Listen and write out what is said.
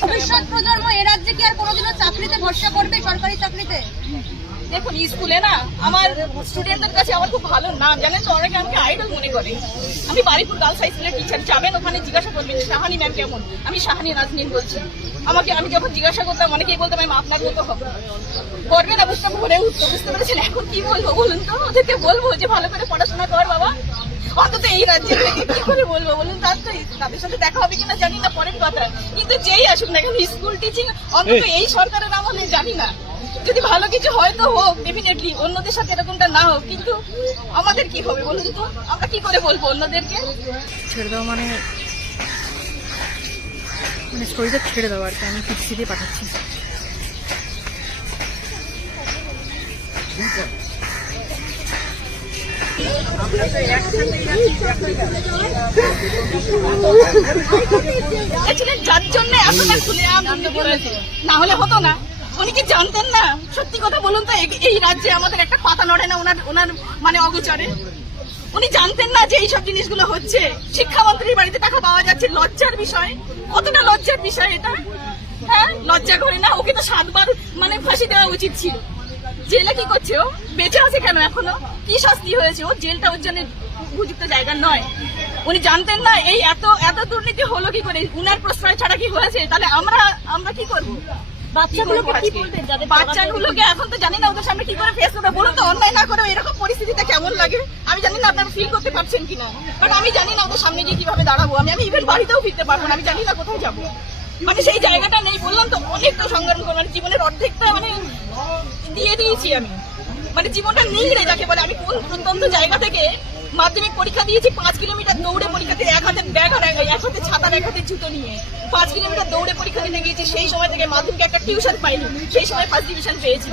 ভবিষ্যৎ প্রজন্ম এ রাজ্যে কি আর কোনোদিনও চাকরিতে ভরসা করবে, সরকারি চাকরিতে? দেখুন, স্কুলে না আমার স্টুডেন্টদের কাছে আমার খুব ভালো নাম, জানেন তো, অনেকে আমাকে আইডল মনে করে। আমি বারিপুর গার্লস হাই স্কুলের টিচার, যাবেন ওখানে জিজ্ঞাসা করবেন শাহানি ম্যাম কেমন। আমি শাহানি নাজনীন বলছি। আমি যখন জিজ্ঞাসা করতাম অনেকেই বলতাম আমি আপনার মতো হবো, করবে না, বুঝতে ভরে উঠতো। বুঝতে পেরেছেন? এখন কি বলবো বলুন তো? ওদেরকে বলবো যে ভালো করে পড়াশোনা কর বাবা, অন্তত এই রাজ্যে থেকে কি করে বলবো বলুন? তাদের সাথে দেখা হবে কিনা জানি না, পরের কথা। কিন্তু যেই আসুক না কেন স্কুল টিচিং অন্তত এই সরকারের আমলে জানি না, যদি ভালো কিছু হয় তো হোক, ডেফিনেটলি অন্যদের সাথে এরকমটা না হোক। কিন্তু আমাদের কি হবে বলুন তো? আমরা কি করে বলবো অন্যদেরকে? ছেড়ে দাও মানে স্টোরিটা ছেড়ে দাও আর কি। আমি পিসি দিয়ে পাঠাচ্ছি। যার জন্য এতটা খুলেআম হয়েছে, না হলে হতো না। উনি কি জানতেন না? সত্যি কথা বলুন তো, এই রাজ্যে আমাদের একটা পাতা নড়ে না ওনার মানে অগোচরে। উনি জানতেন না যে এইসব জিনিসগুলো হচ্ছে? শিক্ষামন্ত্রীর বাড়িতে টাকা পাওয়া যাচ্ছে, লজ্জার বিষয়। কতটা লজ্জার বিষয় এটা? হ্যাঁ, লজ্জা করে না? ওকে তো 7 বার মানে ফাঁসি দেওয়া উচিত ছিল। জেলে কি করছে ও? বেঁচে আছে কেন এখনো? কি শাস্তি হয়েছে? ও জেলটা ওর জন্য উপযুক্ত জায়গা নয়। উনি জানতেন না এই এত দুর্নীতি হলো কি করে? উনার প্রশ্রয় ছাড়া কি হয়েছে? তাহলে আমরা কি করবো? বাচ্চাগুলোকে এখন তো জানি না ওদের সামনে কি করে ফেস করবে। বলুন তো, অন্যায় না করে এরকম পরিস্থিতিতে কেমন লাগে? আমি জানি না আপনারা ফিল করতে পারছেন কিনা, বাট আমি জানি না ওদের সামনে গিয়ে কিভাবে দাঁড়াবো। আমি ইভেন বাড়িতেও ফিরতে পারবো না। আমি জানি না কোথায় যাবো। মানে সেই জায়গাটা নেই। বললাম তো, অনেক তো সংগ্রাম করবো। মানে জীবনের অর্ধেকটা মানে দিয়ে দিয়েছি আমি। মানে জীবনটা নেই রে যাকে বলে। আমি কোন প্রত্যন্ত জায়গা থেকে মাধ্যমিক পরীক্ষা দিয়েছি, 5 কিলোমিটার দৌড়ে পরীক্ষা দিয়ে, 1 হাতে ব্যাগ আর 1 হাতে ছাতার 1 হাতে জুতো নিয়ে 5 কিলোমিটার দৌড়ে পরীক্ষা দিতে গিয়েছি। সেই সময় থেকে মাধ্যমিকে একটা টিউশন পাইনি, সেই সময় ফার্স্ট ডিভিশন পেয়েছি।